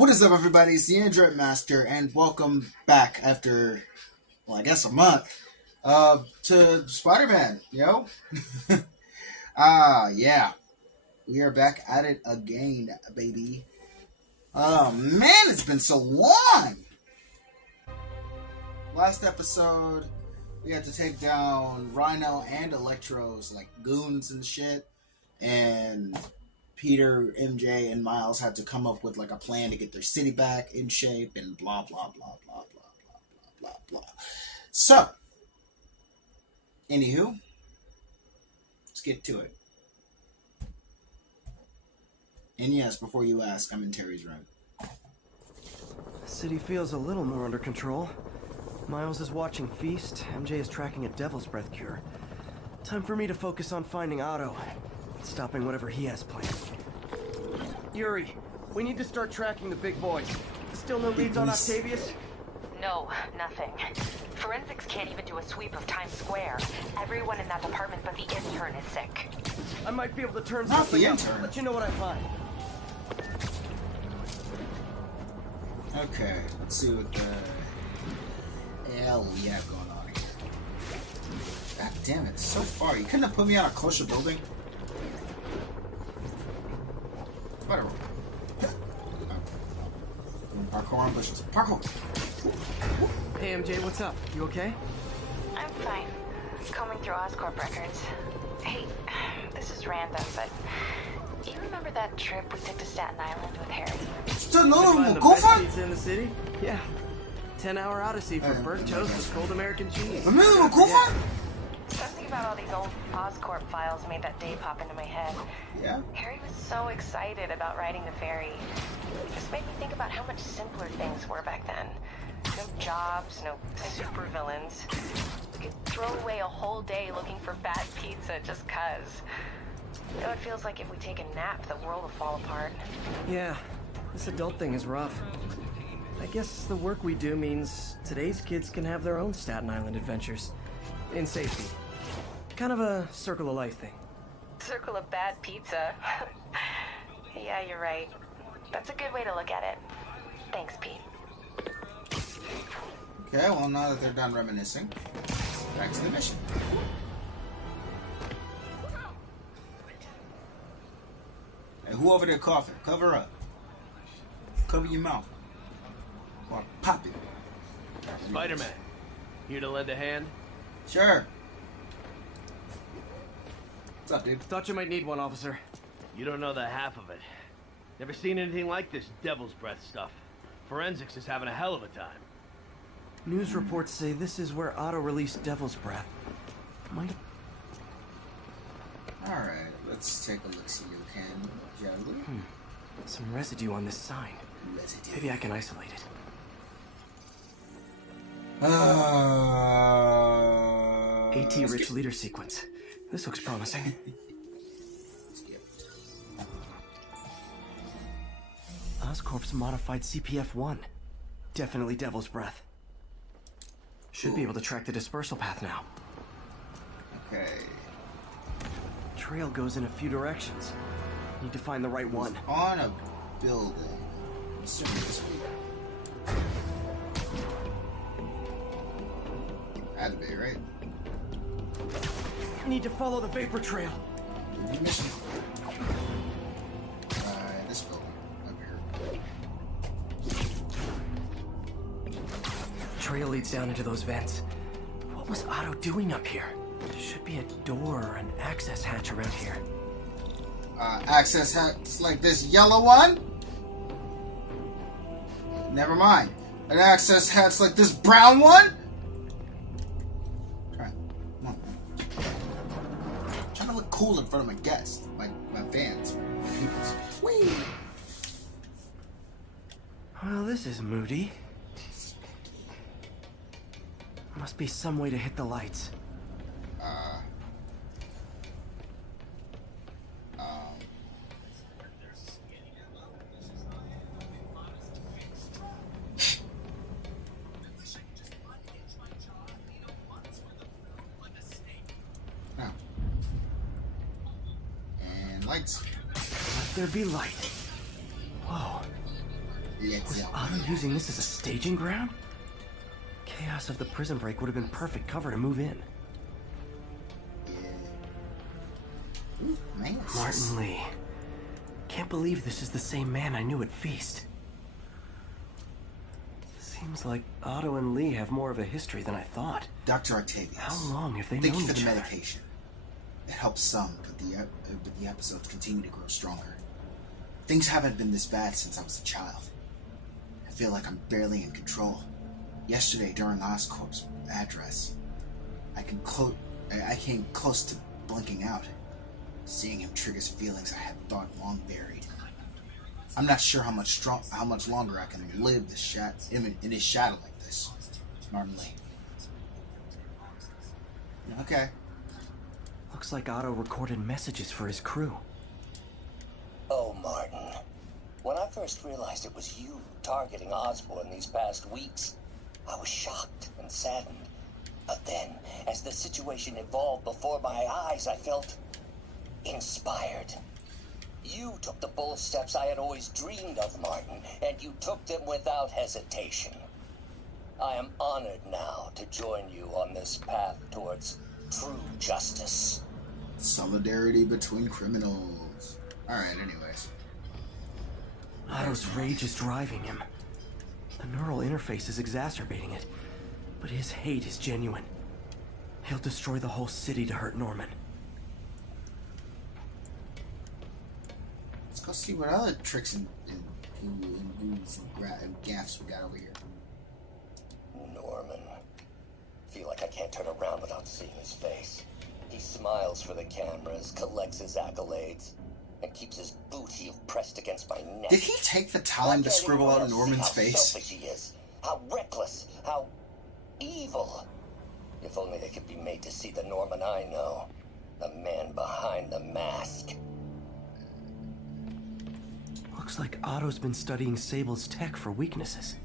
What is up, everybody? It's the Android Master, and welcome back after, well, I guess a month, to Spider-Man, yo. Yeah. We are back at it again, baby. Oh, man, it's been so long! Last episode, we had to take down Rhino and Electro's, like, goons and shit, and Peter, MJ, and Miles had to come up with like a plan to get their city back in shape and blah blah blah blah blah blah blah blah. So, anywho, let's get to it. And yes, before you ask, I'm in Terry's room. The city feels a little more under control. Miles is watching Feast. MJ is tracking a Devil's Breath cure. Time for me to focus on finding Otto. Stopping whatever he has planned. Yuri, we need to start tracking the big boys. Still no leads on Octavius? No, nothing. Forensics can't even do a sweep of Times Square. Everyone in that department but the intern is sick. I might be able to turn Not something the up. intern. Let you know what I find. Okay, let's see what the hell we have going on here. God damn it, it's so far. You couldn't have put me on a closer building? Whatever. Parkour on bushes. Parkour! Hey MJ, what's up? You okay? I'm fine. Combing through Oscorp records. Hey, this is random, but you remember that trip we took to Staten Island with Harry? Still no, Find the go best for it! pizza in the city? Yeah. 10-hour odyssey for burnt toast with cold American cheese. A minute, go for it! Something about all these old Oscorp files made that day pop into my head. Yeah? Harry was so excited about riding the ferry. It just made me think about how much simpler things were back then. No jobs, no supervillains. You could throw away a whole day looking for bad pizza just cuz. Now it feels like if we take a nap, the world will fall apart. Yeah, this adult thing is rough. I guess the work we do means today's kids can have their own Staten Island adventures. In safety. Kind of a circle of life thing. Circle of bad pizza. Yeah, you're right. That's a good way to look at it. Thanks, Pete. Okay, well, now that they're done reminiscing, back to the mission. Hey, who over there coughing? Cover up. Cover your mouth. Or pop it. Spider-Man, here to lend a hand? Sure. What's up, dude? Thought you might need one, officer. You don't know the half of it. Never seen anything like this Devil's Breath stuff. Forensics is having a hell of a time. News reports say this is where Otto released Devil's Breath. Might... Alright, let's take a look-see, shall we? Some residue on this sign. Residue. Maybe I can isolate it. AT rich leader sequence. This looks promising. Oscorp's modified CPF-1. Definitely Devil's Breath. Should be able to track the dispersal path now. Okay. Trail goes in a few directions. Need to find the right one. On a building. I'm assuming this way. That'd be right. Need to follow the vapor trail. New mission. This building. Up here. Trail leads down into those vents. What was Otto doing up here? There should be a door or an access hatch around here. Access hatch like this yellow one? Never mind. An access hatch like this brown one? Come on. I'm trying to look cool in front of my guests, my fans, my peoples. Whee! Well, this is moody. Must be some way to hit the lights. Oh. And lights. Let there be light. Whoa. Let's Was go. Otto using this as a staging ground? Chaos of the prison break would have been perfect cover to move in. Yeah. Ooh, man. Martin Lee. Can't believe this is the same man I knew at Feast. Seems like Otto and Lee have more of a history than I thought. Dr. Octavius. How long have they Thank known you for each the other? medication. It helps some, but the episodes continue to grow stronger. Things haven't been this bad since I was a child. I feel like I'm barely in control. Yesterday, during Oscorp's address, I came close to blinking out. Seeing him triggers feelings I had thought long buried. I'm not sure how much longer I can live in his shadow like this. Martin Lee. Okay. Looks like Otto recorded messages for his crew. Oh, Martin. When I first realized it was you targeting Osborn these past weeks, I was shocked and saddened. But then, as the situation evolved before my eyes, I felt inspired. You took the bold steps I had always dreamed of, Martin, and you took them without hesitation. I am honored now to join you on this path towards true justice. Solidarity between criminals. Alright, anyways. Otto's rage is driving him. The neural interface is exacerbating it, but his hate is genuine. He'll destroy the whole city to hurt Norman. Let's go see what other tricks and gaffes we got over here. Norman. Feel like I can't turn around without seeing his face. He smiles for the cameras, collects his accolades, and keeps his boot heel pressed against my neck. Did he take the time to scribble out Norman's face? How selfish he is, how reckless, how evil. If only they could be made to see the Norman I know, the man behind the mask. Looks like Otto's been studying Sable's tech for weaknesses.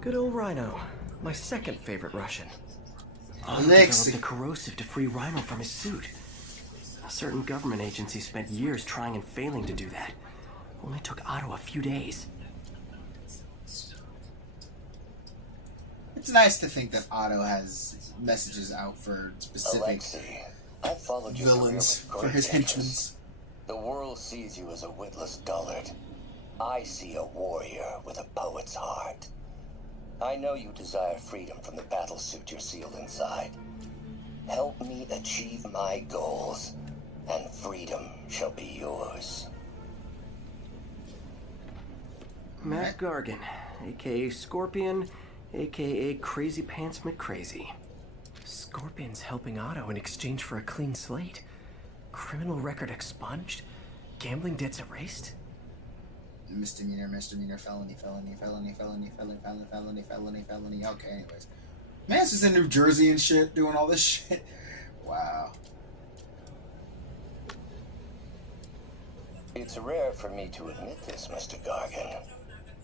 Good old Rhino, my second favorite Russian. Otto developed a corrosive to free Rhino from his suit. A certain government agency spent years trying and failing to do that. Only took Otto a few days. It's nice to think that Otto has messages out for specific Alexei, I've followed your villains career with for his great henchmen. interest. The world sees you as a witless dullard. I see a warrior with a poet's heart. I know you desire freedom from the battlesuit you're sealed inside. Help me achieve my goals, and freedom shall be yours. Matt Gargan, aka Scorpion, aka Crazy Pants McCrazy. Scorpion's helping Otto in exchange for a clean slate. Criminal record expunged? Gambling debts erased? Misdemeanor, felony. Okay, anyways. Man's just in New Jersey and shit, doing all this shit. Wow. It's rare for me to admit this, Mr. Gargan.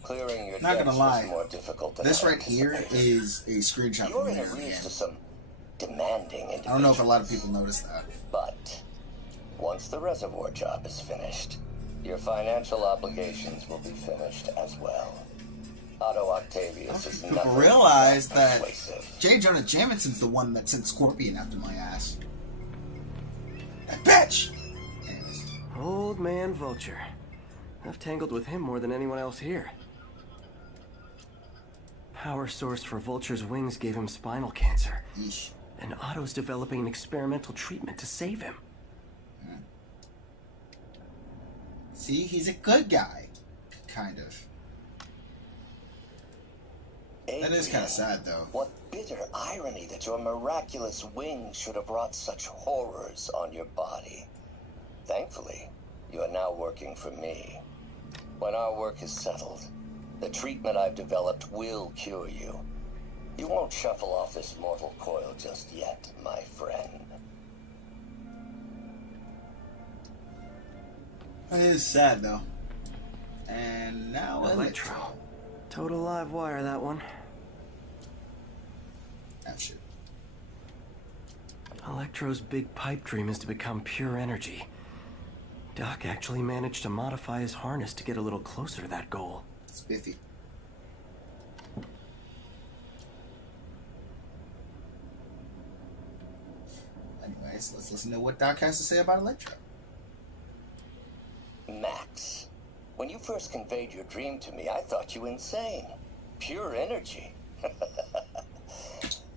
Clearing your Not debts gonna lie. was more difficult than This I right here anticipated. is a screenshot You're from in there. arrears to some demanding individuals. I don't know if a lot of people noticed that. But once the reservoir job is finished, your financial obligations will be finished as well. Otto Octavius is People nothing realize but that persuasive. J. Jonah Jameson's the one that sent Scorpion after my ass. That bitch! Anyways. Old man Vulture. I've tangled with him more than anyone else here. Power source for Vulture's wings gave him spinal cancer. Yeesh. And Otto's developing an experimental treatment to save him. See, he's a good guy. Kind of. That is kind of sad, though. What bitter irony that your miraculous wings should have brought such horrors on your body. Thankfully, you are now working for me. When our work is settled, the treatment I've developed will cure you. You won't shuffle off this mortal coil just yet, my friend. It is sad, though. And now Electro. Total live wire, that one. That shit. Electro's big pipe dream is to become pure energy. Doc actually managed to modify his harness to get a little closer to that goal. Spiffy. Anyways, let's listen to what Doc has to say about Electro. Max, when you first conveyed your dream to me, I thought you insane. Pure energy.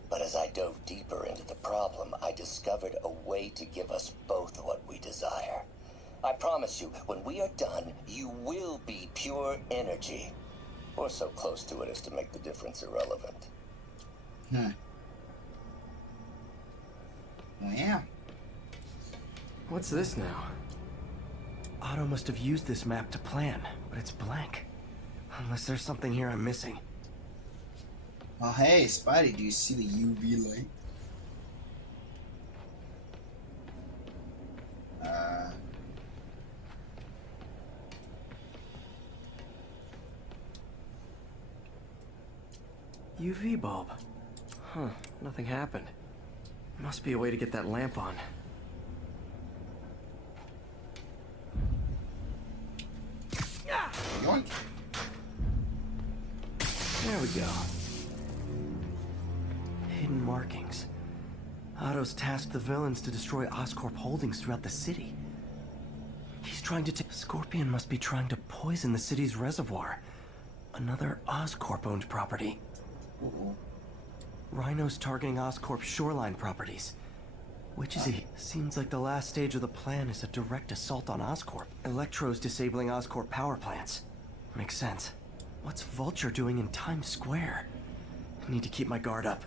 But as I dove deeper into the problem, I discovered a way to give us both what we desire. I promise you, when we are done, you will be pure energy. Or so close to it as to make the difference irrelevant. Well, yeah. What's this now? Otto must have used this map to plan, but it's blank. Unless there's something here I'm missing. Oh, hey, Spidey, do you see the UV light? UV bulb. Huh, nothing happened. Must be a way to get that lamp on. Yoink. There we go. Hidden markings. Otto's tasked the villains to destroy Oscorp holdings throughout the city. He's trying to Scorpion must be trying to poison the city's reservoir. Another Oscorp-owned property. Rhino's targeting Oscorp's shoreline properties. Which is he? Seems like the last stage of the plan is a direct assault on Oscorp. Electro's disabling Oscorp power plants. Makes sense. What's Vulture doing in Times Square? I need to keep my guard up.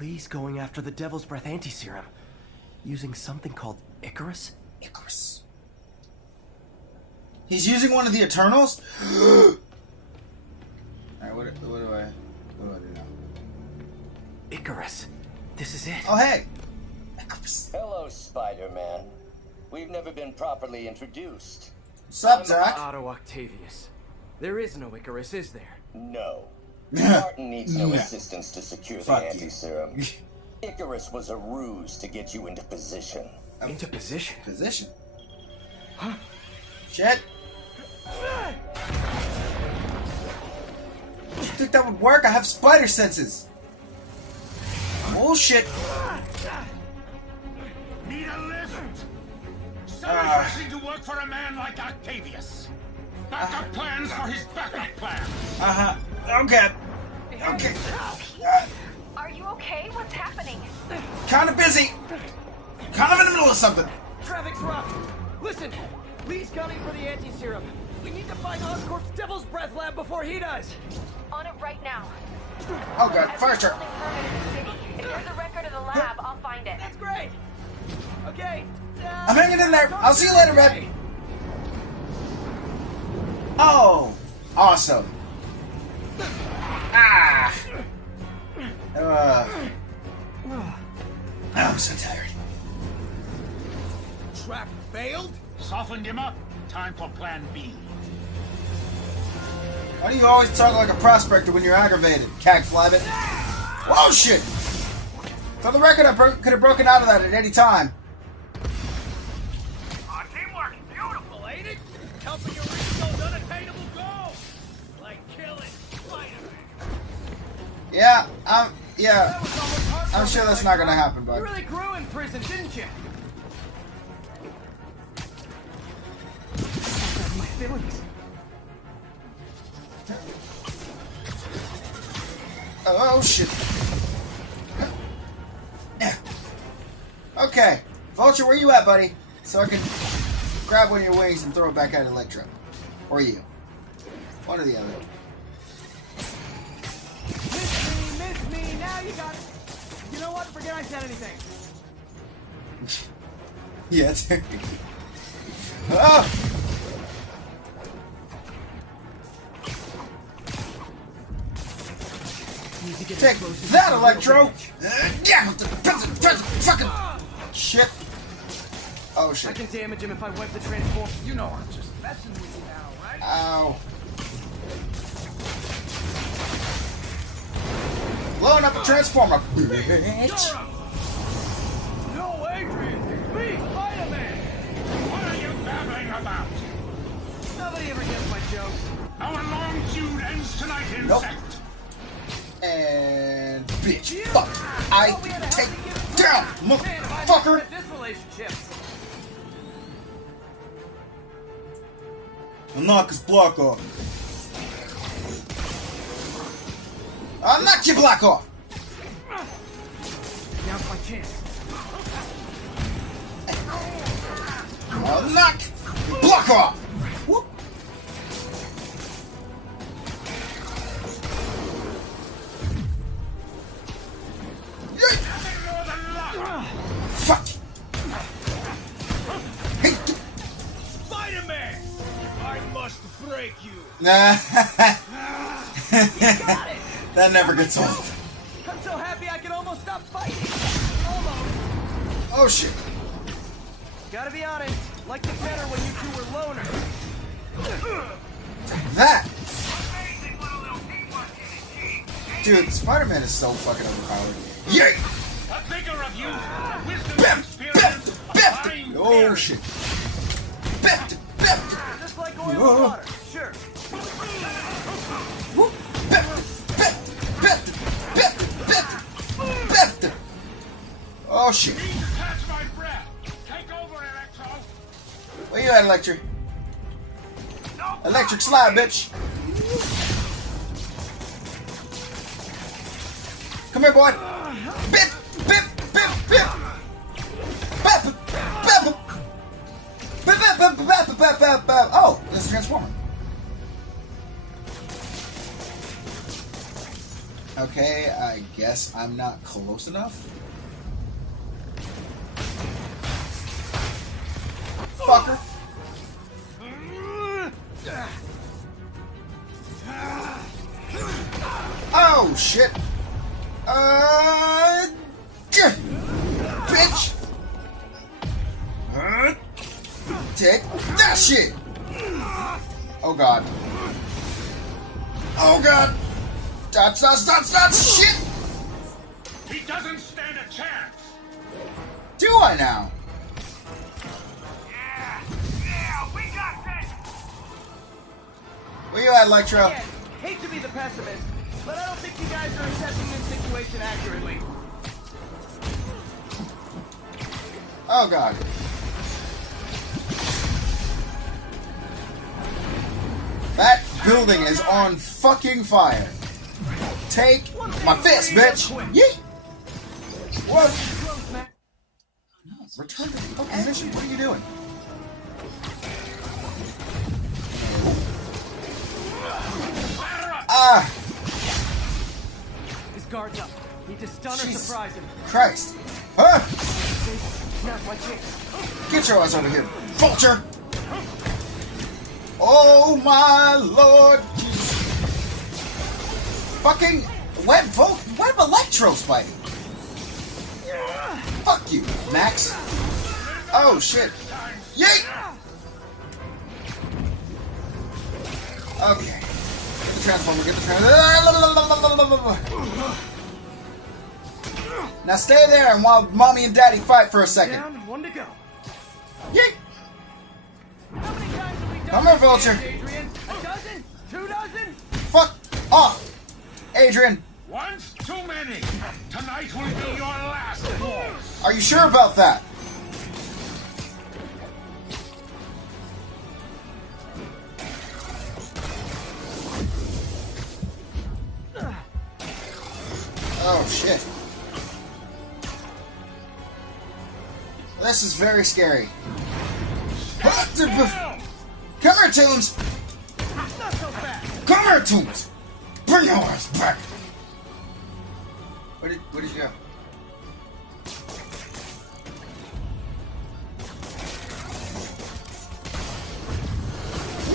Lee's going after the Devil's Breath anti-serum. Using something called Icarus? Icarus. He's using one of the Eternals? Alright, what do I do now? Icarus. This is it. Oh, hey! Icarus. Hello, Spider-Man. We've never been properly introduced. What's up, Doc? Otto Octavius. There is no Icarus, is there? No. Martin needs no Yeah. assistance to secure the Fuck you. anti-serum. Icarus was a ruse to get you into position. Into position? Position. Huh? Shit. You think that would work? I have spider senses. Bullshit. Need a lift? So refreshing to work for a man like Octavius. Backup plans for his backup plan. Okay. Okay. Are you okay? What's happening? Kind of busy. Kind of in the middle of something. Traffic's rough. Listen, Lee's coming for the anti-serum. We need to find Oscorp's Devil's Breath lab before he does. On it right now. Oh god, As fire a truck. building permit in the city. If there's a record of the lab, I'll find it. That's great. Okay. I'm hanging in there. I'll see you later, Red. Oh, awesome. Ah. I'm so tired. Trap failed? Softened him up. Time for plan B. Why do you always talk like a prospector when you're aggravated, Cag Flabbit? Whoa, shit! For the record, I could have broken out of that at any time. Teamwork, beautiful, ain't it? Helping you reach those unattainable goals. Like killing Spider-Man. Yeah, I'm sure that's not gonna happen, You bud. really grew in prison, didn't you? My feelings. Oh, shit. Okay. Vulture, where you at, buddy? So I can grab one of your wings and throw it back at Electro. Or you. One or the other. Miss me, now you got it. You know what? Forget I said anything. Yeah, it's oh! Take that, Electro! Yeah! Fucking shit! Oh I shit! can damage him if I wipe the transform. You know I'm just messing with you now, right? Ow! Blowing up a transformer, bitch! No, Adrian, it's me, Spider-Man. Nope. insect. And bitch, fuck. I take down, motherfucker. This relationship. I'll knock his block off. I'll knock your block off. Now's my chance. I'll knock your block off. Whoop. Nothing more than luck. Fuck. Hey. Spider-Man! I must break you. Nah. That never gets old. I'm so happy I can almost stop fighting. Almost. Oh shit. Gotta be honest, liked it better when you two were loners. That. Dude, Spider-Man is so fucking overpowered. Yay! A bigger of you, wisdom Bam! and experience, a fine Oh parent. shit. Beft! Beft! Just like oil Whoa. and water, sure. Whoop! Beft! Beft! Beft! Beft! Beft! Beft! Oh shit. Need to catch my breath. Take over, Electro. Where you at, Electric? Electric slide, bitch! Come here, boy! Bip! Bip! Bip! Bip! Bip! Bip! Bip! Bip! Bip! Bip! Bip! Bip! Oh, that's a transformer. Okay, I guess I'm not close enough. Fucker. Oh shit. Bitch. Take that shit. Oh god. Oh god. Dot, shit. He doesn't stand a chance. Do I now? Yeah, we got this. Where you at, Electro? Again, hate to be the pessimist, but I don't think you guys are assessing this situation accurately. Oh god. That building is on fucking fire. Take my fist, bitch. Yeet. What? No, return to the fucking mission. What are you doing? Ah, His guard's up. Need to stun or Jesus. surprise him. Christ. Huh? Now's my chance. Get your ass over here, vulture. Oh my lord. Fucking web electro spider. Fuck you, Max. Oh shit. Yeet! Okay. Get the transformer, Now stay there and while mommy and daddy fight for a second. Down, one to go. Yeet! How many times have we done Come here, this, Vulture. Adrian? A dozen? 2 dozen? Fuck off! Adrian, Once too many. Tonight will be your last waltz. are you sure about that? Oh shit. This is very scary. Come here, Tombs! Not so fast. Come here, Tombs! Bring your ass back! Where did you go?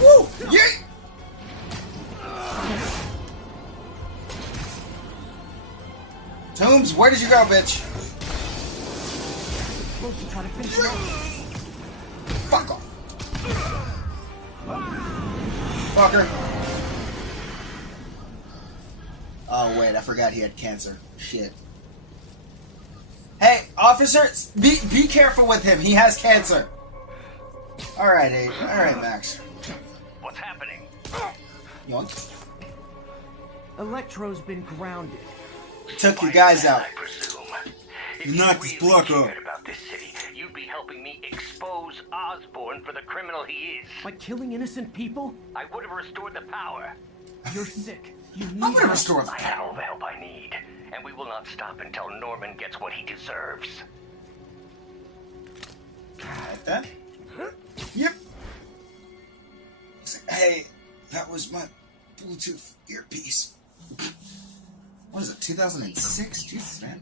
Woo! Yeet! Tombs, where did you go, bitch? Supposed to try to finish him off. Fuck off. Fucker. Oh, wait, I forgot he had cancer. Shit. Hey, officers, be careful with him. He has cancer. Alright, Max. What's happening? Yoink. Electro's been grounded. Took you guys out. I presume. If You you knocked this really block off. cared about this city, you'd be helping me expose Osborn for the criminal he is. By killing innocent people? I would have restored the power. You're sick. You need I'm gonna help. restore the I have all power. the help I need, and we will not stop until Norman gets what he deserves. Like that? Yep. He's like, hey, that was my Bluetooth earpiece. What is it, 2006? Jesus, man.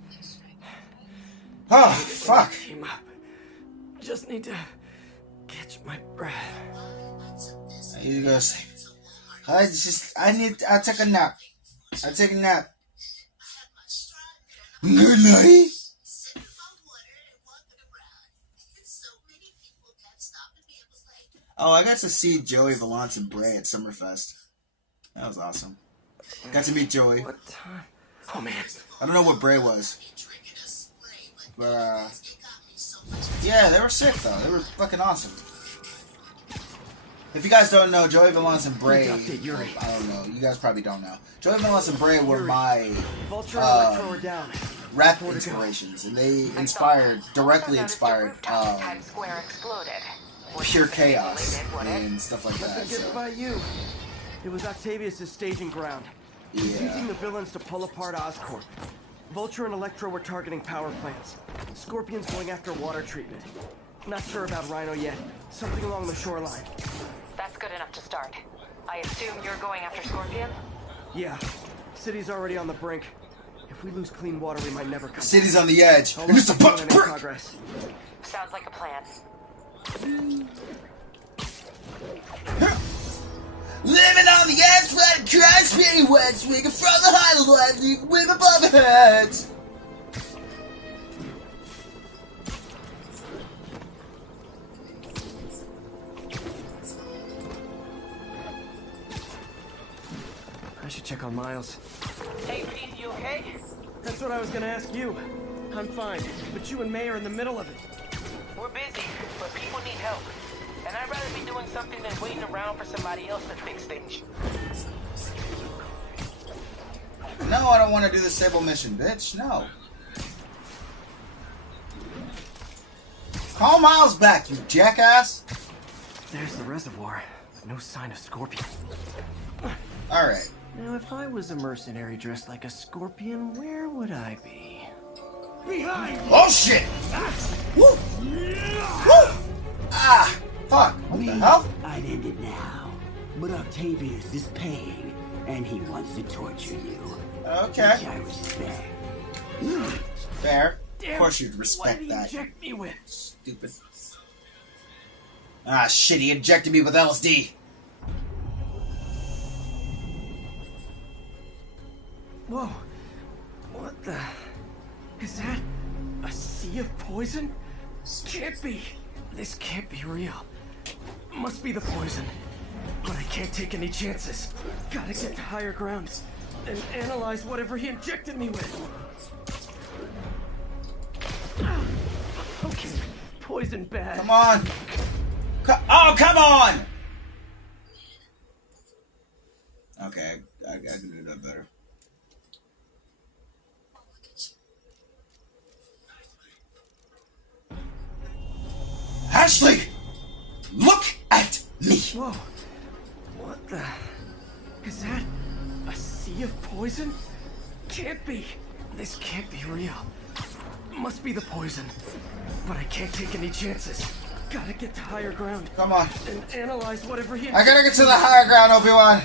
Oh, fuck. Came up. Just need to catch my breath. He goes, I take a nap. I take a nap. Good night. Oh, I got to see Joey Valance and Bray at Summerfest. That was awesome. Got to meet Joey. What time? Oh man. I don't know what Bray was. But, yeah, they were sick, though. They were fucking awesome. If you guys don't know, Joey Valance and Bray... I don't know. You guys probably don't know. Joey Valance and Bray were my Vulture and Electro are down. rap inspirations. And they directly inspired Times Square exploded. Pure Chaos and stuff like that. Nothing good So, about you. It was Octavius' staging ground. yeah. Teaching the villains to pull apart Oscorp. Vulture and Electro were targeting power plants. Scorpion's going after water treatment. Not sure about Rhino yet. Something along the shoreline. That's good enough to start. I assume you're going after Scorpion? Yeah. City's already on the brink. If we lose clean water, we might never come City's on the edge. back. And it's a I'll let you know when butt. in progress. Sounds like a plan. Living on the edge, let it cry, spinning wet, swinging from the highland, leaving with above the heads. I should check on Miles. Hey, Pete, you okay? That's what I was gonna ask you. I'm fine, but you and May are in the middle of it. We're busy, but people need help. And I'd rather be doing something than waiting around for somebody else to fix things. No, I don't want to do the Sable mission, bitch. No. Call Miles back, you jackass. There's the reservoir, but no sign of Scorpion. Alright. Now, if I was a mercenary dressed like a scorpion, where would I be? Oh, shit! Woo! Woo! Ah! Fuck! What the hell? I'd end it now. But Octavius is paying, and he wants to torture you. Okay. Which I respect. Fair. Damn, Of course you'd what respect did he that. inject me with? Stupid. Ah, shit, he injected me with LSD. Whoa. What the... Is that a sea of poison? Can't be. This can't be real. Must be the poison. But I can't take any chances. Gotta get to higher ground and analyze whatever he injected me with. Okay, poison bad. Come on. Oh, come on! Okay, I can do that better. Ashley! Look at me! Whoa. What the... Is that a sea of poison? Can't be. This can't be real. Must be the poison. But I can't take any chances. Gotta get to higher ground Come on. and analyze whatever he... I gotta get to the higher ground, Obi-Wan.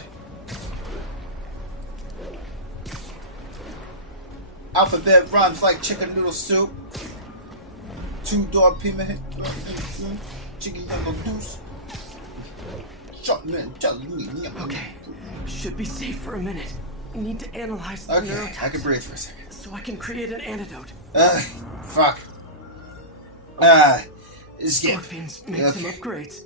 Alphabet runs like chicken noodle soup. Two-door pima chicken young deuce. Shot man telling me. Okay. Should be safe for a minute. Need to analyze the Okay, neurotoxin I can breathe for a second. so I can create an antidote. Fuck. Skip. Scorpions made some Okay. upgrades.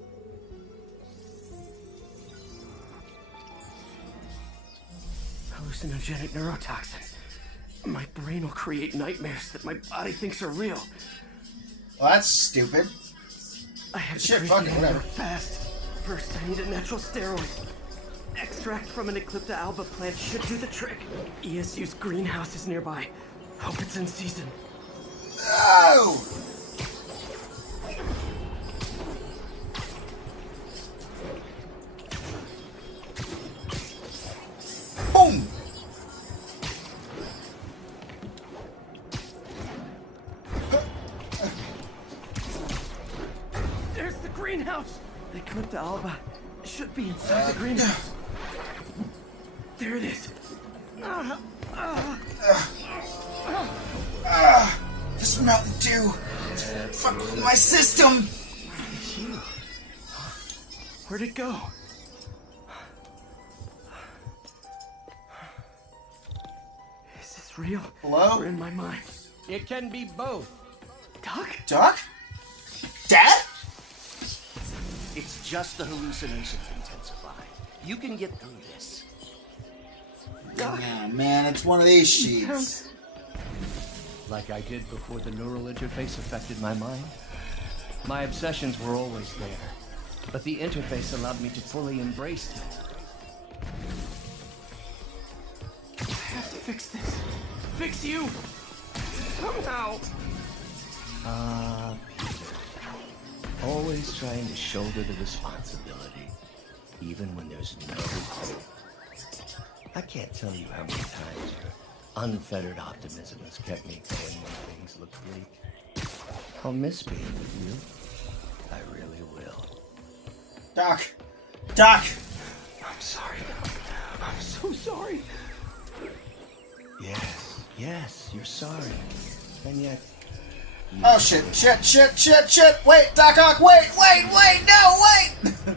Hallucinogenic neurotoxin. My brain will create nightmares that my body thinks are real. Well, that's stupid. I have Shit, to fuck create it, the whatever. antidote fast. First, I need a natural steroid. Extract from an Eclipta alba plant should do the trick. ESU's greenhouse is nearby. Hope it's in season. No! Boom! There's the greenhouse! The Eclipta alba should be inside the greenhouse. There it is. This Mountain Dew. Fuck with my system. It's you. Where'd it go? Is this real? Hello? Or in my mind? It can be both. Doc? Doc? Dad? It's just the hallucinations intensify. You can get through this. Doc? Yeah, man, it's one of these sheets. Like I did before the neural interface affected my mind. My obsessions were always there, but the interface allowed me to fully embrace them. I have to fix this. Fix you! Somehow! Peter. Always trying to shoulder the responsibility, even when there's no hope. I can't tell you how many times your unfettered optimism has kept me going when things look bleak. I'll miss being with you. I really will. Doc. Doc. I'm sorry. I'm so sorry. Yes, you're sorry. And yet... Oh shit, shit. Wait, Doc Ock, wait, no, wait!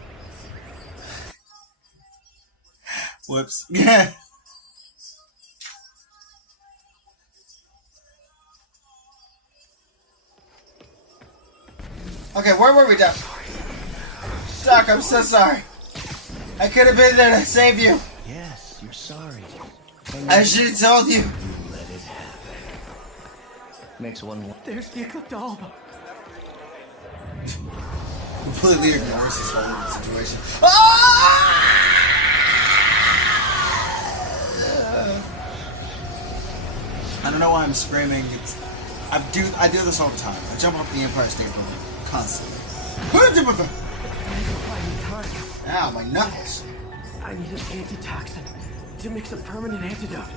Whoops. Yeah. Okay, where were we, Doc? Doc, I'm so sorry. I could have been there to save you. Yes, you're sorry. I should have told you. You let it happen. Makes one... There's the Eclipta alba. Completely ignores his whole situation. I don't know why I'm screaming. I do this all the time. I jump off the Empire State Building constantly. Ow, my knuckles. I need an antitoxin to mix a permanent antidote.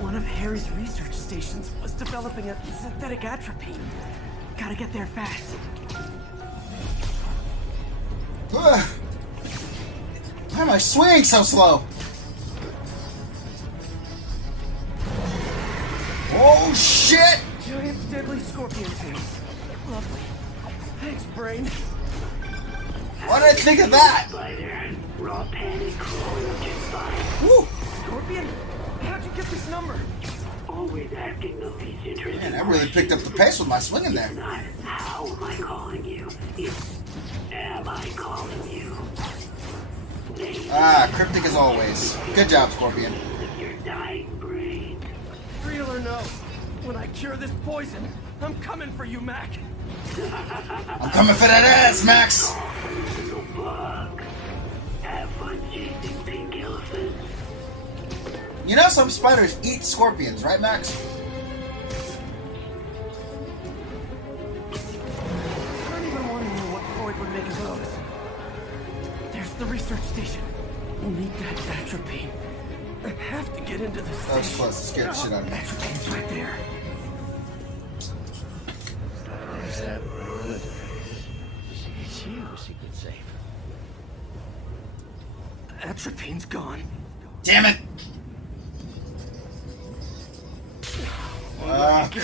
One of Harry's research stations was developing a synthetic atropine. Gotta get there fast. Why am I swinging so slow? Oh shit! Giant deadly scorpion things. Lovely. Thanks, brain. What did I think of that? Spider, raw panic crawling up your spine. Woo! Scorpion, how'd you get this number? Always asking those interesting Man, I really picked up the pace with my swinging there. It's not how am I calling you, it's am I calling you? Cryptic as always. Good job, Scorpion. Your dying brain. Real or no, when I cure this poison, I'm coming for you, Mac. I'm coming for that ass, Max! Little bug. Have fun chasing pink elephants. You know some spiders eat scorpions, right, Max? I don't even want to know what Freud would make of those. There's the research station. We'll need that atropine. I have to get into the station. That was close. It scared the shit out of me. Atropine's right there. Is that good? It's you, Secret Safe. Atropine's gone. Damn it!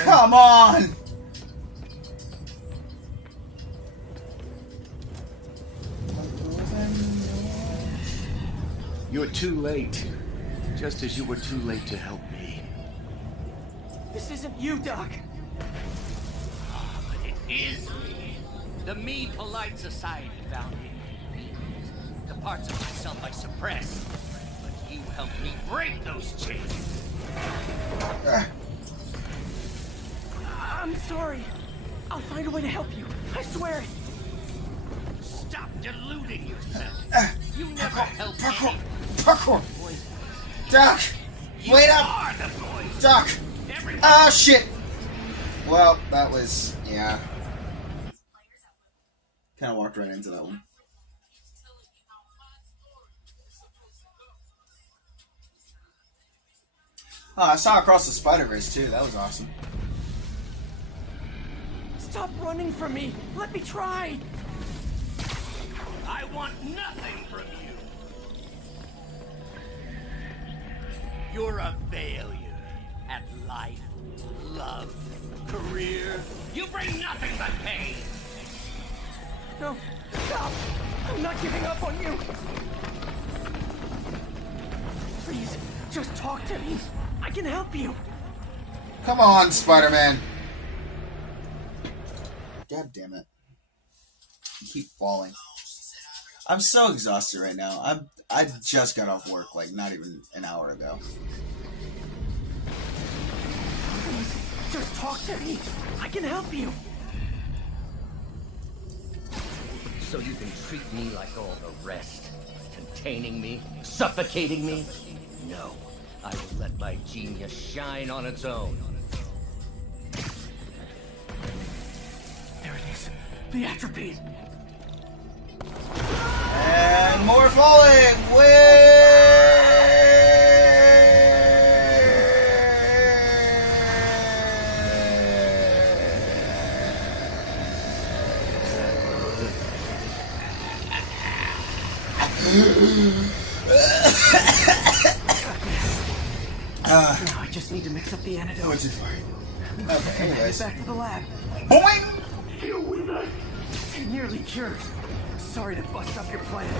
Come on! You're too late. Just as you were too late to help me. This isn't you, Doc. But it is me. The me polite society found inconvenient. The parts of myself I suppressed. But you helped me break those chains. I'm sorry. I'll find a way to help you. I swear. Stop deluding yourself. You never helped me. Parkour! Doc! Wait up! Doc! Oh shit! Well, that was, yeah. Kind of walked right into that one. Oh, I saw Across the Spider-Verse too. That was awesome. Stop running from me! Let me try! I want nothing from you. You're a failure at life, love, career. You bring nothing but pain. No, stop! I'm not giving up on you! Please, just talk to me. I can help you. Come on, Spider-Man. God damn it. You keep falling. I'm so exhausted right now. I just got off work like not even an hour ago. Please, just talk to me. I can help you. So you can treat me like all the rest? Containing me? Suffocating me? No. I will let my genius shine on its own. There it is. The atropine. And more falling! Now I just need to mix up the antidote. What's it for? Okay, anyways. Back to the lab. Boing! Nearly cured. Sorry to bust up your plans.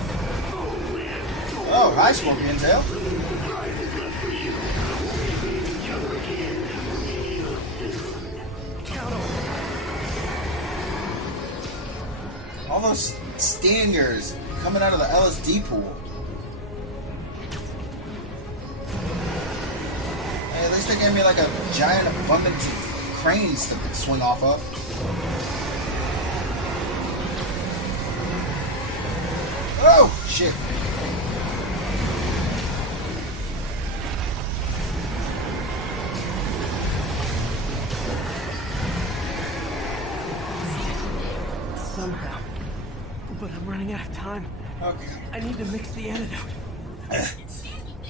Oh, hi, Scorpion Tail. All those Stangers coming out of the LSD pool. Hey, at least they gave me like a giant abundance of cranes to swing off of. Oh, shit. Somehow. But I'm running out of time. Okay. I need to mix the antidote.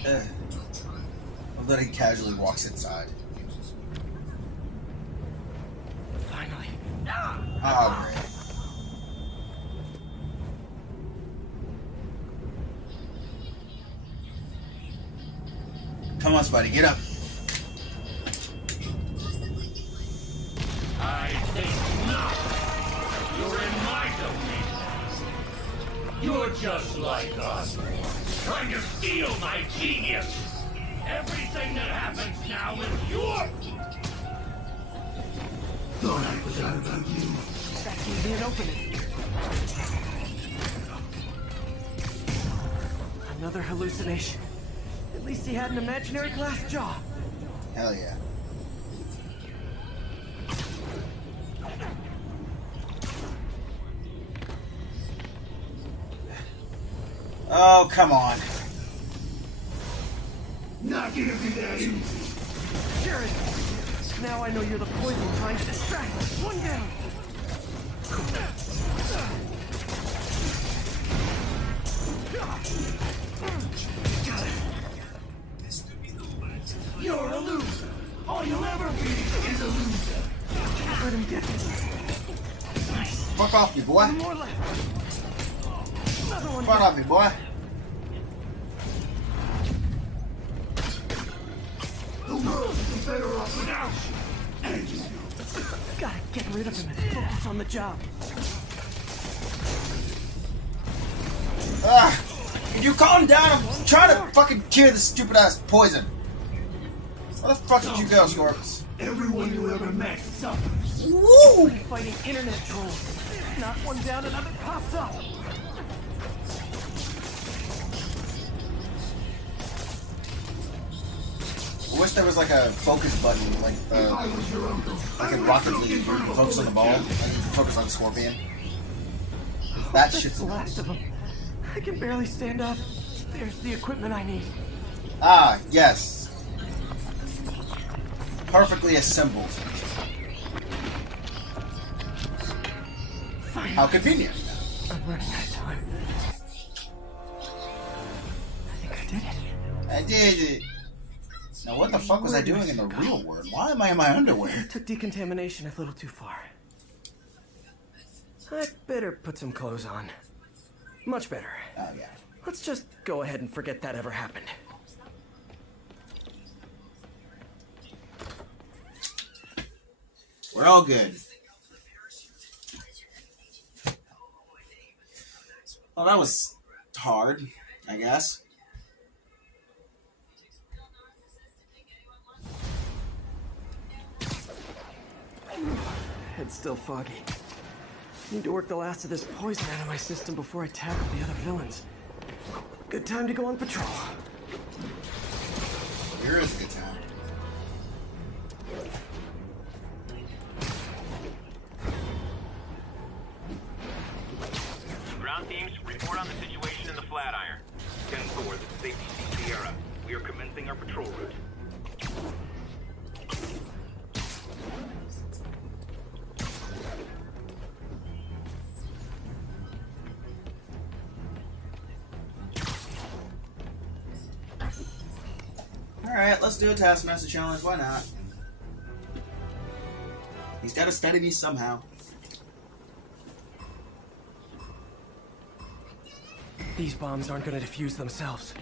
And then he casually walks inside. Finally. Oh, great. Come on, Spidey, get up. I think not. You're in my domain. You're just like us. Trying to steal my genius. Everything that happens now is your... Thought I forgot about you. That gave me an opening. Another hallucination. At least he had an imaginary glass jaw. Hell yeah. Oh, come on. Not gonna be that easy. Jared! Now I know you're the poison trying to distract us. One down! Got it. You're a loser. All you'll ever be is a loser. Let him get me. Fuck off, you boy. One more left. Another one. Fuck off, you boy. The world would be better off without you. And you. Gotta get rid of him and focus on the job. Can you calm down? I'm trying to fucking cure this stupid ass poison. Where the fuck did you go, Scorps? Everyone you ever met suffers. Woo! Like fighting internet trolls. Knock one down, another pops up. I wish there was like a focus button, like in Rocket League, where you can focus on the ball and you can focus on Scorpion. That That's shit's the last of them. I can barely stand up. There's the equipment I need. Ah, yes. Perfectly assembled. Fine. How convenient. I'm running out of time. I think I did it. I did it. Now what the fuck was I doing in the real world? Why am I in my underwear? I took decontamination a little too far. I'd better put some clothes on. Much better. Oh, yeah. Let's just go ahead and forget that ever happened. We're all good. Well, that was hard, I guess. Head's still foggy. Need to work the last of this poison out of my system before I tackle the other villains. Good time to go on patrol. Here is a good time. Ground teams, report on the situation in the Flatiron. 10-4, this is Safety Sierra. We are commencing our patrol route. Alright, let's do a Taskmaster challenge. Why not? He's got to study me somehow. These bombs aren't going to defuse themselves.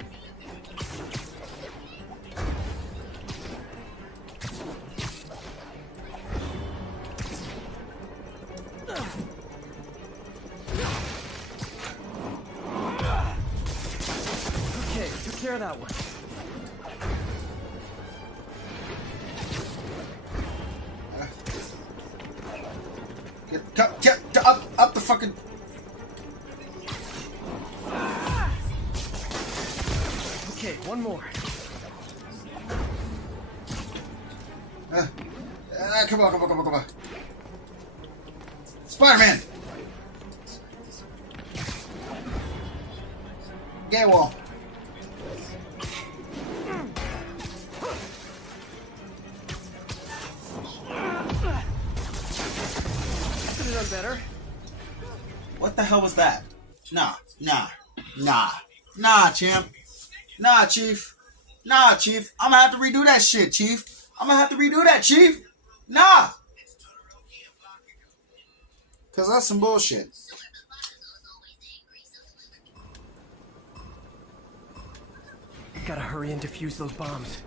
Okay, took care of that one. Get up the fucking... Okay, one more. Come on. Spider-Man! Gay wall. Could have done better. What the hell was that? Nah, champ. Nah, Chief. I'm gonna have to redo that shit, Chief. Nah. Cause that's some bullshit. Gotta hurry and defuse those bombs.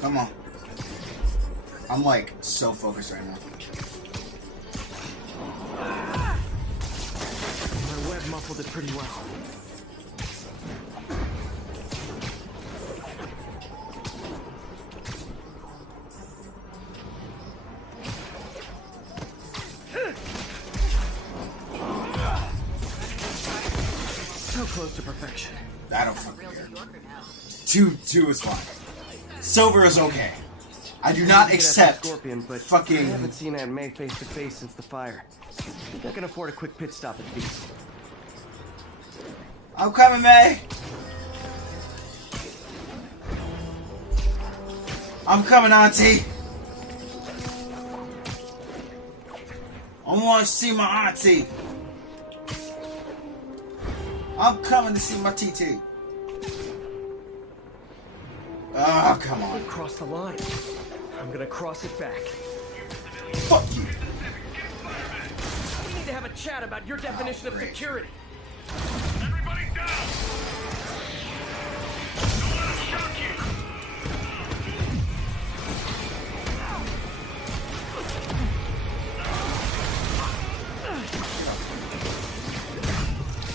Come on. I'm like so focused right now. My web muffled it pretty well. So close to perfection. I don't fucking care. Two is fine. Silver is okay. I do not accept Scorpion, but fucking... I haven't seen Aunt May face to face since the fire. I think I can afford a quick pit stop at Beast. I'm coming, May. I'm coming, Auntie. I want to see my Auntie. I'm coming to see my TT. Oh, come on. Cross the line. I'm gonna cross it back. Fuck you. We need to have a chat about your definition of security. Everybody down! Don't let him shock you!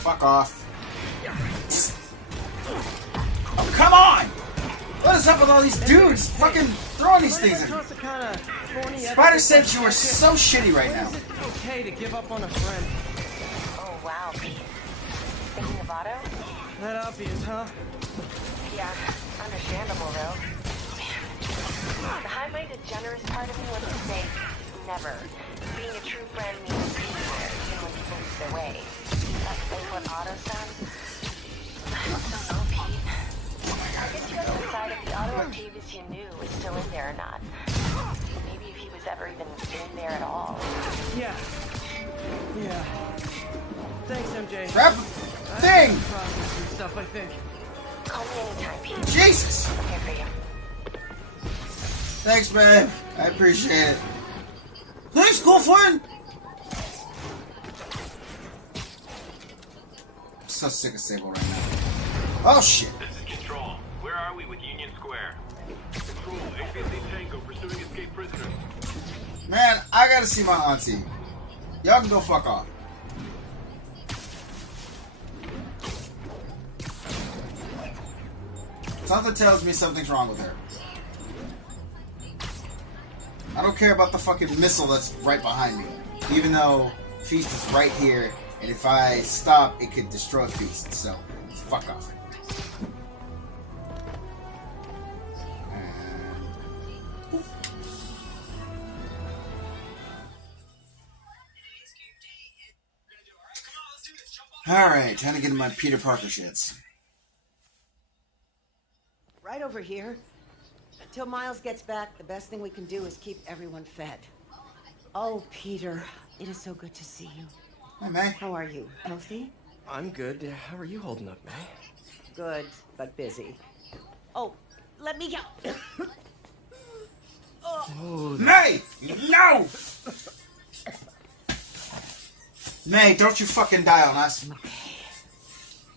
Fuck off. Oh, come on! What is up with all these dudes fucking throwing these things in? Spider said you are so shitty right now. Is it okay to give up on a friend? Oh, wow, Pete. Thinking of Otto? That obvious, huh? Yeah, understandable, though. The high-minded, generous part of me wants to say never. Being a true friend means being there, even when people lose their way. That's what Otto's done. I don't know, Pete. I guess you have to decide if the Otto Octavius you knew is still in there or not. Maybe if he was ever even in there at all. Yeah. Yeah. Thanks, MJ. Grab the thing! Processing stuff, I think. Call me anytime, Pete. Jesus! I'm here for you. Thanks, man. I appreciate it. Thanks, girlfriend! I'm so sick of Sable right now. Oh, shit. This is Control. Where are we with Union Square? Control, HVC Tango pursuing escaped prisoners. Man, I gotta see my auntie. Y'all can go fuck off. Something tells me something's wrong with her. I don't care about the fucking missile that's right behind me. Even though Feast is right here, and if I stop, it could destroy Feast. So, fuck off. Alright, time to get in my Peter Parker shits. Right over here. Until Miles gets back, the best thing we can do is keep everyone fed. Oh, Peter, it is so good to see you. Hi, May. How are you? Healthy? I'm good. How are you holding up, May? Good, but busy. Oh, let me go. Oh, May! No! May, don't you fucking die on us.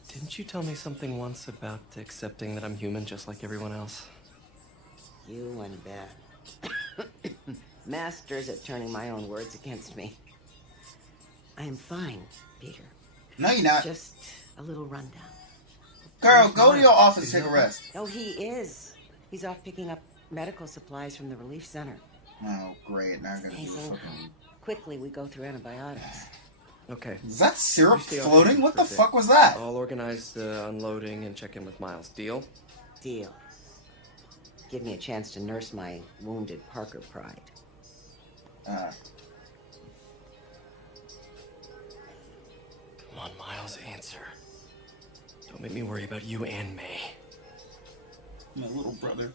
Didn't you tell me something once about accepting that I'm human just like everyone else? You and Beth. Masters at turning my own words against me. I am fine, Peter. No, you're not. Just a little rundown. Girl, go to your office, take a rest. Oh, he is. He's off picking up medical supplies from the relief center. Oh, great. Now I'm gonna do Pacing fucking... home. Quickly, we go through antibiotics. Okay. Is that syrup You stay off floating? duty What for a the bit. fuck was that? I'll organize the unloading and check in with Miles. Deal? Deal. Give me a chance to nurse my wounded Parker pride. Come on, Miles, answer. Don't make me worry about you and May. My little brother.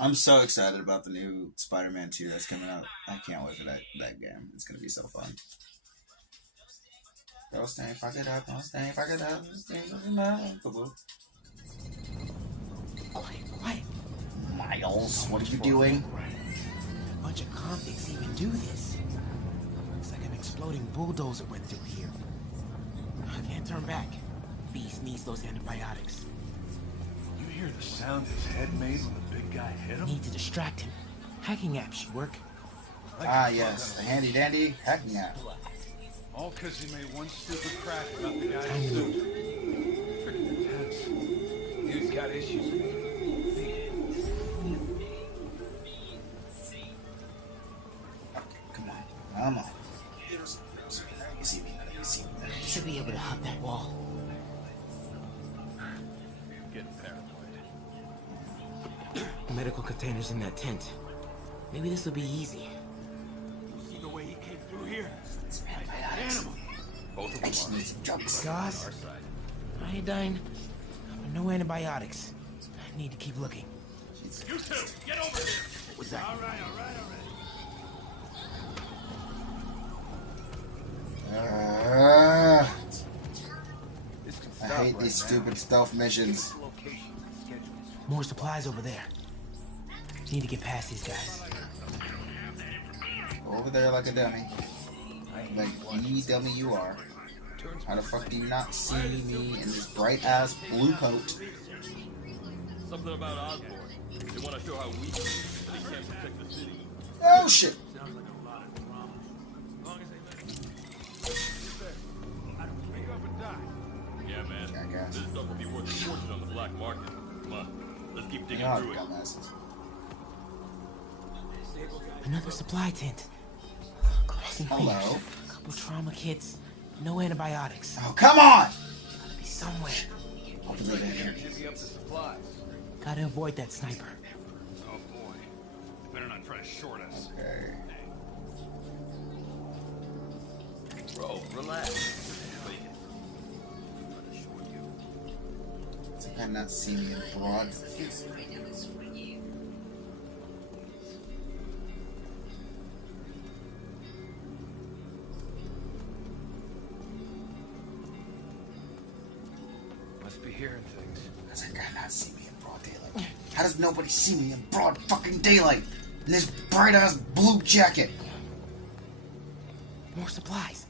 I'm so excited about the new Spider-Man 2 that's coming out. I can't wait for that game. It's gonna be so fun. Don't stay, fuck it up. Don't stay, fuck it up. Quiet. Miles, what are you doing? A bunch of convicts even do this. Looks like an exploding bulldozer went through here. I can't turn back. Beast needs those antibiotics. You hear the sound his head made when the big guy hit him? Need to distract him. Hacking app should work. Ah, yes, the handy dandy hacking app. All because he made one stupid crack about the guy's suit. Freaking intense. Dude's got issues. Come on. Should be able to hop that wall. Getting paranoid. Medical containers in that tent. Maybe this will be easy. You see the way he came through here? Animal. Both of I just need some drugs. Gauze, iodine, but no antibiotics. I need to keep looking. You two, get over here. What's that? All right. I hate these stupid stealth missions. More supplies over there. Need to get past these guys. Over there like a dummy. Like the dummy you are. How the fuck do you not see me in this bright ass blue coat? Something about Osborn. They want to show how weak he is, that he can't protect the city. Oh shit! Yeah, man. jackass. This stuff will be worth a fortune on the black market. Come on, let's keep digging Yeah, through it. dumbasses. Another supply tent. Crossing Hello. fingers. A couple trauma kits. No antibiotics. Oh, come on! Gotta be somewhere. Hopefully they're here. Divvy up the supplies. Gotta avoid that sniper. Oh boy. You better not try to short us. Okay. Bro, relax. Does the guy not see me in broad? Must be hearing things. Does that guy not see me in broad daylight? How does nobody see me in broad fucking daylight? In this bright ass blue jacket? More supplies.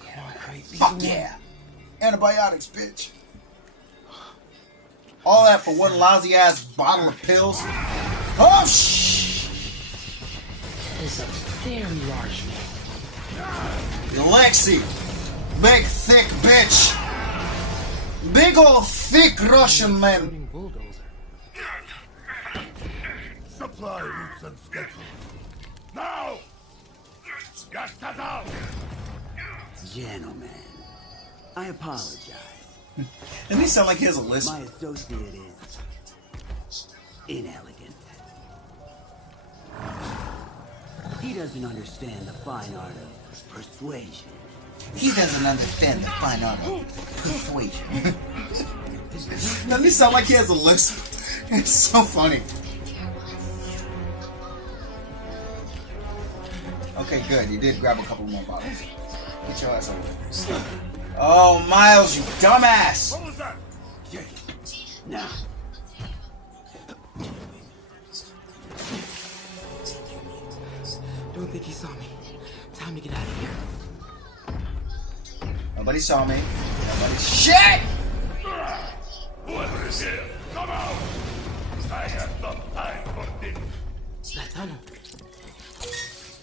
Come on, Crate. Fuck yeah! Antibiotics, bitch. All that for one lousy ass bottle of pills? Oh shh! That is a very large man. Lexi! Big thick bitch! Big old thick Russian man! Supply routes and schedule. Now! Get that out! Gentlemen, I apologize. Doesn't he sound like he has a lisp? My associate is inelegant. He doesn't understand the fine art of persuasion. He doesn't understand the fine art of persuasion. Doesn't he sound like he has a lisp? It's so funny. Okay, good. You did grab a couple more bottles. Get your ass over there. Oh, Miles, you dumbass! What was that? Now. Don't think he saw me. Time to get out of here. Nobody saw me. Nobody. Shit! Whoever is here, come out! I have no time for this. That tunnel.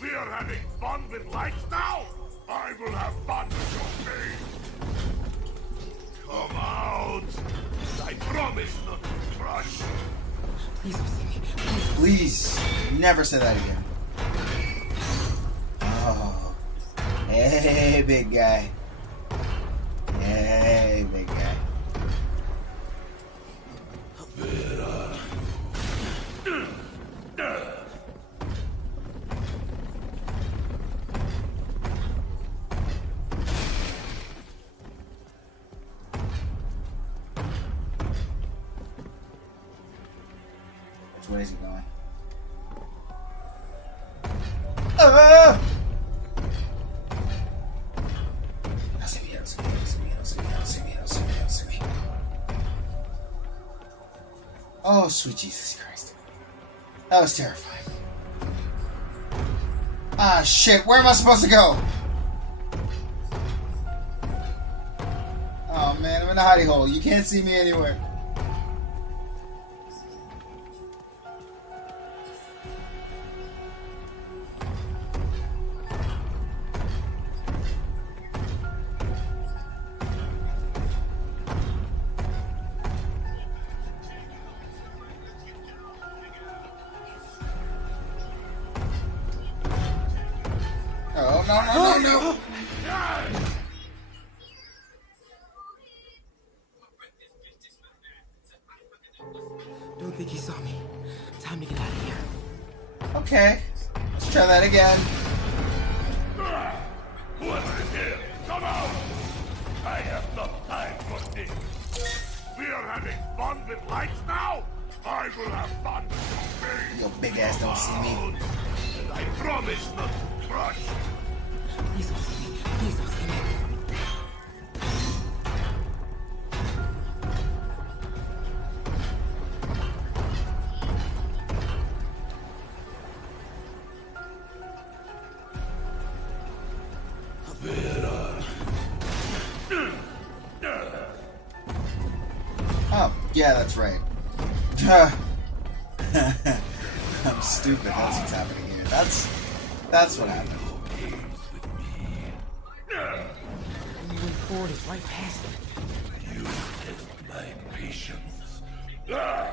We are having fun with lights now? I will have fun with your pain. Come out! I promise not to crush. Please don't see me. Please, never say that again. Oh. Hey, big guy. Hey, big guy. Which way is he going? Ah! Don't see me, don't see me, don't see me, don't see me, don't see me, don't see me, don't see me. Oh, sweet Jesus Christ. That was terrifying. Ah, shit, where am I supposed to go? Oh, man, I'm in a hidey hole. You can't see me anywhere. Oh, no, no, no, no. Don't think he saw me. Time to get out of here. Okay, let's try that again. Whoever is here, come out! I have no time for this. We are having fun with lights now? I will have fun with your pain. Your big ass don't see me. And I promise not to crush. Please don't see me. Please don't see me. Oh, yeah, that's right. I'm stupid. That's what's happening here. That's what happened. Ford is right past him. You test my patience. Ah!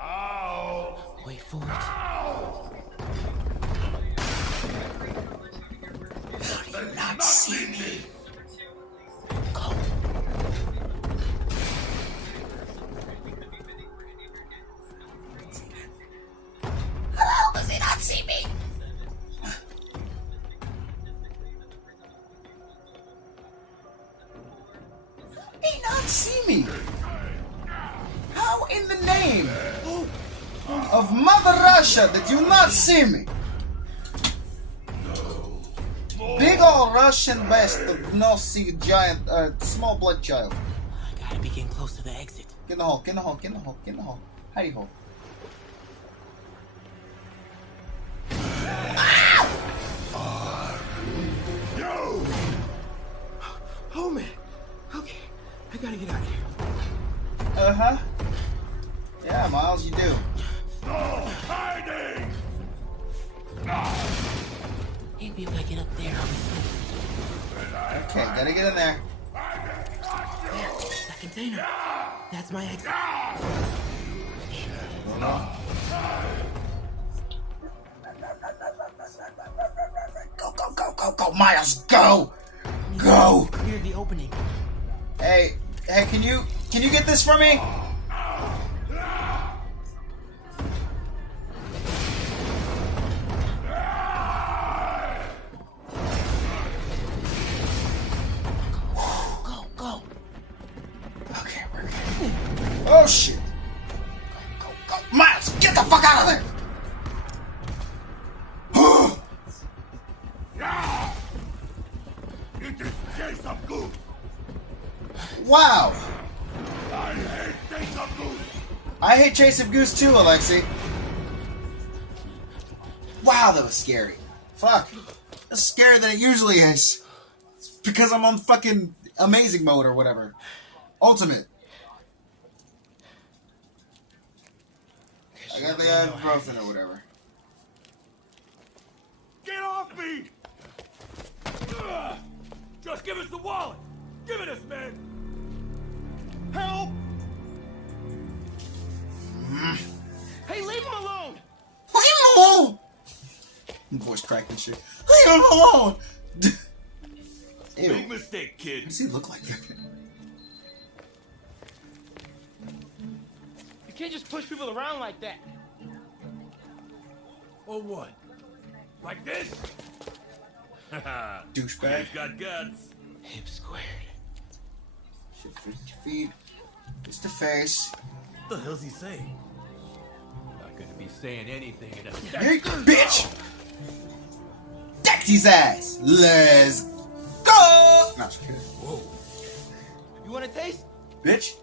Ow! Wait for it. Ow! How do you not see me? Go. How does he not see me? How did he not see me? How in the name of Mother Russia did you not see me? Big ol' Russian bastard no see giant, small blood child. I gotta be getting close to the exit. Get in the hole, get in the hole, get in the hole, get in the hole. Hidey hole. Oh man. Okay. I gotta get out of here. Uh-huh. Yeah, Miles, you do. No hiding! Maybe if I get up there, I'll be safe. Okay, gotta get in there. There, that container. That's my exit. Go, go, go, go, go, Miles, go! Go! Clear the opening. Hey, can you get this for me? Go, go. Okay, we're good. Oh shit! Go, go, go. Miles, get the fuck out of there! It is case of good. Wow! I hate case of good. I hate Chase of Goose too, Alexi. Wow, that was scary. Fuck. That's scarier than it usually is. It's because I'm on fucking amazing mode or whatever. Ultimate. I got the ibuprofen or whatever. Get off me! Ugh. Just give us the wallet! Give it us, man! Help! Hey, leave him alone! Leave him alone! Voice cracked and shit. Leave him alone! Ew. Big mistake, kid. What does he look like? You can't just push people around like that. Or what? Like this? Haha. Douchebag. He's got guts. Hip squared. Shit, feet. Just the face. What the hell's he saying? Not gonna be saying anything in a Hey, bitch! Decked his ass! Let's go! Not just kidding. Whoa. You want a taste? Bitch,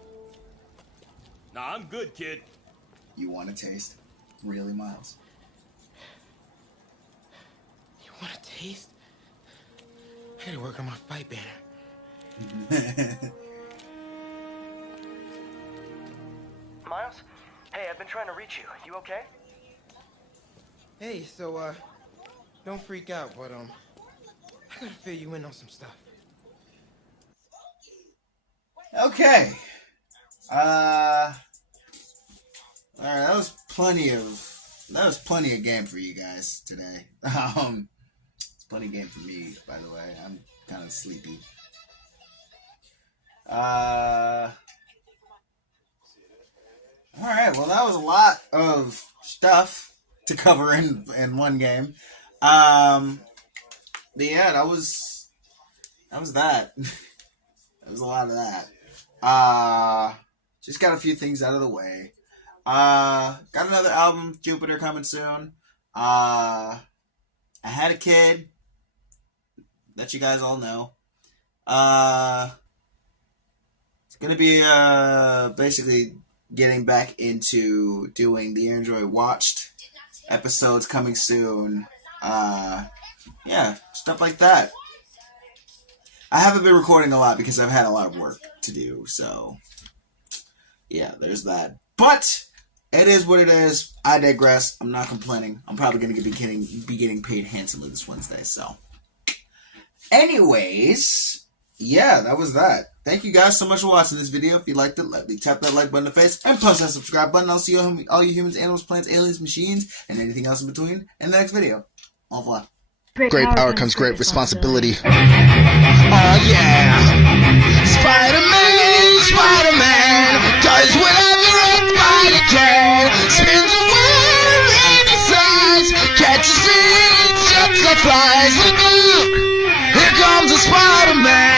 Nah, I'm good, kid. you want a taste? Really, Miles? You want a taste? I gotta work on my fight banner. Miles? Hey, I've been trying to reach you. You okay? Hey, so, don't freak out, but, I gotta fill you in on some stuff. Okay. Alright, that was plenty of game for you guys today. It's plenty of game for me, by the way. I'm kind of sleepy. Alright, well that was a lot of stuff to cover in one game. But yeah, that was that. That was a lot of that. Just got a few things out of the way. Got another album, Jupiter, coming soon. I had a kid that you guys all know. It's gonna be basically getting back into doing the Android Watched episodes coming soon. Yeah, stuff like that. I haven't been recording a lot because I've had a lot of work to do, so yeah, there's that. But it is what it is. I digress. I'm not complaining. I'm probably going to be getting paid handsomely this Wednesday. So, anyways, yeah, that was that. Thank you guys so much for watching this video. If you liked it, let me tap that like button in the face and punch that subscribe button. I'll see all you humans, animals, plants, aliens, machines, and anything else in between in the next video. Au revoir. Great power comes great responsibility. Oh yeah! Spider-Man, Spider-Man does whatever a spider can. Spins a web in his eyes, catches it, jumps like flies. Look, here comes a Spider-Man.